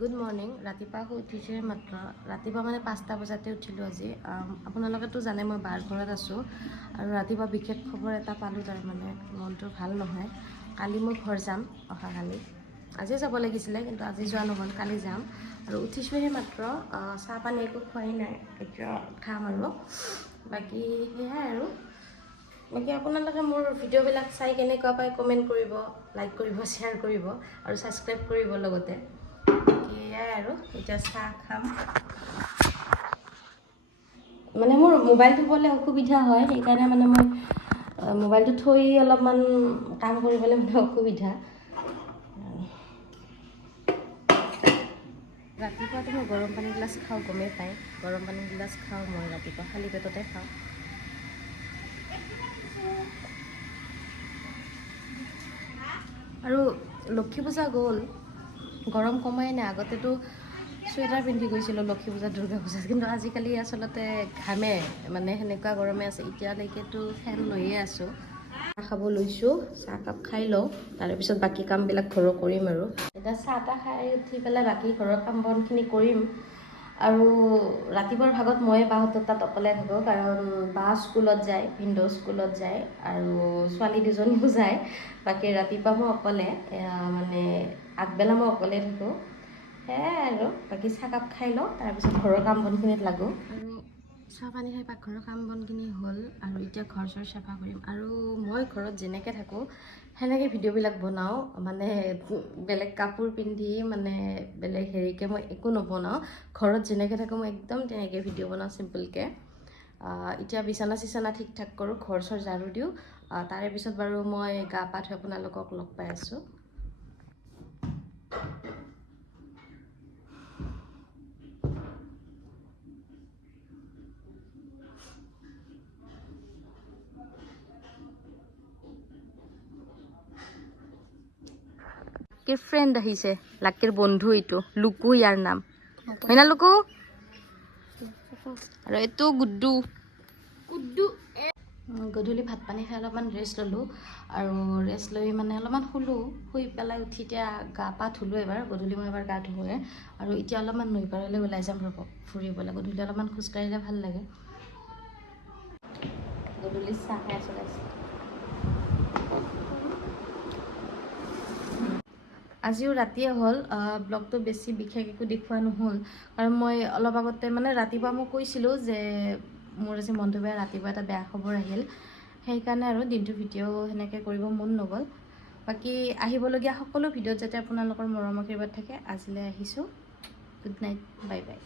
Good morning ৰাতিপুৱা শুই উঠিছোঁহে মাত্ৰ। ৰাতিপুৱা মানে পাঁচটা বজাতে উঠিলোঁ আজি। আপোনালোকেতো জানে মই বাৰ ঘৰত আছোঁ। আৰু ৰাতিপুৱা বিশেষ খবৰ এটা পালোঁ তাৰমানে মনটো ভাল নহয়। কালি মই ঘৰ যাম অহাকালি। আজি যাব লাগিছিলে কিন্তু আজি যোৱা নহ'ল কালি যাম। আৰু উঠিছোঁহে মাত্ৰ চাহ পানী একো খোৱাই নাই এতিয়া খাম আৰু। বাকী সেয়াই আৰু। বাকী আপোনালোকে মোৰ ভিডিঅ'বিলাক চাই কেনেকুৱা পায় কমেণ্ট কৰিব লাইক কৰিব শ্বেয়াৰ কৰিব আৰু ছাবস্ক্ৰাইব কৰিব লগতে। এয়াই আৰু এতিয়া চাহ খাম। মানে মোৰ মোবাইল থ'বলৈ অসুবিধা হয় সেইকাৰণে মানে মই মোবাইলটো থৈ অলপমান কাম কৰিবলৈ মানে অসুবিধা। ৰাতিপুৱাটো মই গৰম পানী গিলাচ খাওঁ গমেই পায় গৰম পানী গিলাচ খাওঁ মই ৰাতিপুৱা খালী পেটতে খাওঁ। আৰু লক্ষী পূজা গ'ল। গৰম কমাই নাই আগতেতো চুৱেটাৰ পিন্ধি গৈছিলোঁ লক্ষী পূজা দুৰ্গা পূজাত কিন্তু আজিকালি আচলতে ঘামে মানে সেনেকুৱা গৰমে আছে। এতিয়ালৈকেতো ফেন লৈয়ে আছোঁ। চাহ খাব লৈছোঁ চাহকাপ খাই লওঁ তাৰেপিছত বাকী কামবিলাক ঘৰৰ কৰিম আৰু। এতিয়া চাহ তাহ খাই উঠি পেলাই বাকী ঘৰৰ কাম বনখিনি কৰিম। আৰু ৰাতিপুৱাৰ ভাগত ময়ে বাহঁতৰ তাত অকলে থাকোঁ কাৰণ বা স্কুলত যায় ভিনদেউ স্কুলত যায় আৰু ছোৱালী দুজনীও যায়। বাকী ৰাতিপুৱা মই অকলে মানে আগবেলা মই অকলে থাকোঁ। সেয়াই আৰু বাকী চাহকাপ খাই লওঁ তাৰপিছত ঘৰৰ কাম বনখিনিত লাগোঁ। চাহ পানী খাই পাকঘৰৰ কাম বনখিনি হ'ল আৰু এতিয়া ঘৰ চৰ চাফা কৰিম। আৰু মই ঘৰত যেনেকৈ থাকোঁ সেনেকৈ ভিডিঅ'বিলাক বনাওঁ। মানে বেলেগ কাপোৰ পিন্ধি মানে বেলেগ হেৰিকৈ মই একো নবনাওঁ। ঘৰত যেনেকৈ থাকোঁ মই একদম তেনেকৈ ভিডিঅ' বনাওঁ চিম্পলকৈ। এতিয়া বিচনা চিচনা ঠিক ঠাক কৰোঁ ঘৰ চৰ ঝাৰু দিওঁ। তাৰে পিছত বাৰু মই গা পা ধুই আপোনালোকক লগ পাই আছোঁ। লাকিৰ ফ্ৰেণ্ড আহিছে লাকিৰ বন্ধু এইটো লুকু ইয়াৰ নাম। হয় না লুকু? আৰু এইটো গুড্ডু। উম, গধূলি ভাত পানী খাই অলপমান ৰেষ্ট ল'লোঁ আৰু ৰেষ্ট লৈ মানে অলপমান শুলোঁ শুই পেলাই উঠি এতিয়া গা পা ধুলোঁ এবাৰ গধূলি মই এবাৰ গা ধুওঁৱে আৰু এতিয়া অলপমান নৈ পাৰলৈ ওলাই যাম ৰ'ব ফুৰিবলৈ। গধূলি অলপমান খোজকাঢ়িলে ভাল লাগে। গধূলি চাহ খাই আছোঁ। আজিও ৰাতিয়ে হ'ল ব্লগটো বেছি বিশেষ একো দেখুওৱা নহ'ল। কাৰণ মই অলপ আগতে মানে ৰাতিপুৱা মই কৈছিলোঁ যে মোৰ আজি মনটো বেয়া ৰাতিপুৱা এটা বেয়া খবৰ আহিল। সেইকাৰণে আৰু দিনটো ভিডিঅ' সেনেকৈ কৰিব মন নগ'ল। বাকী আহিবলগীয়া সকলো ভিডিঅ'ত যাতে আপোনালোকৰ মৰমৰ আশীৰ্বাদ থাকে আজিলৈ আহিছোঁ। Good night bye bye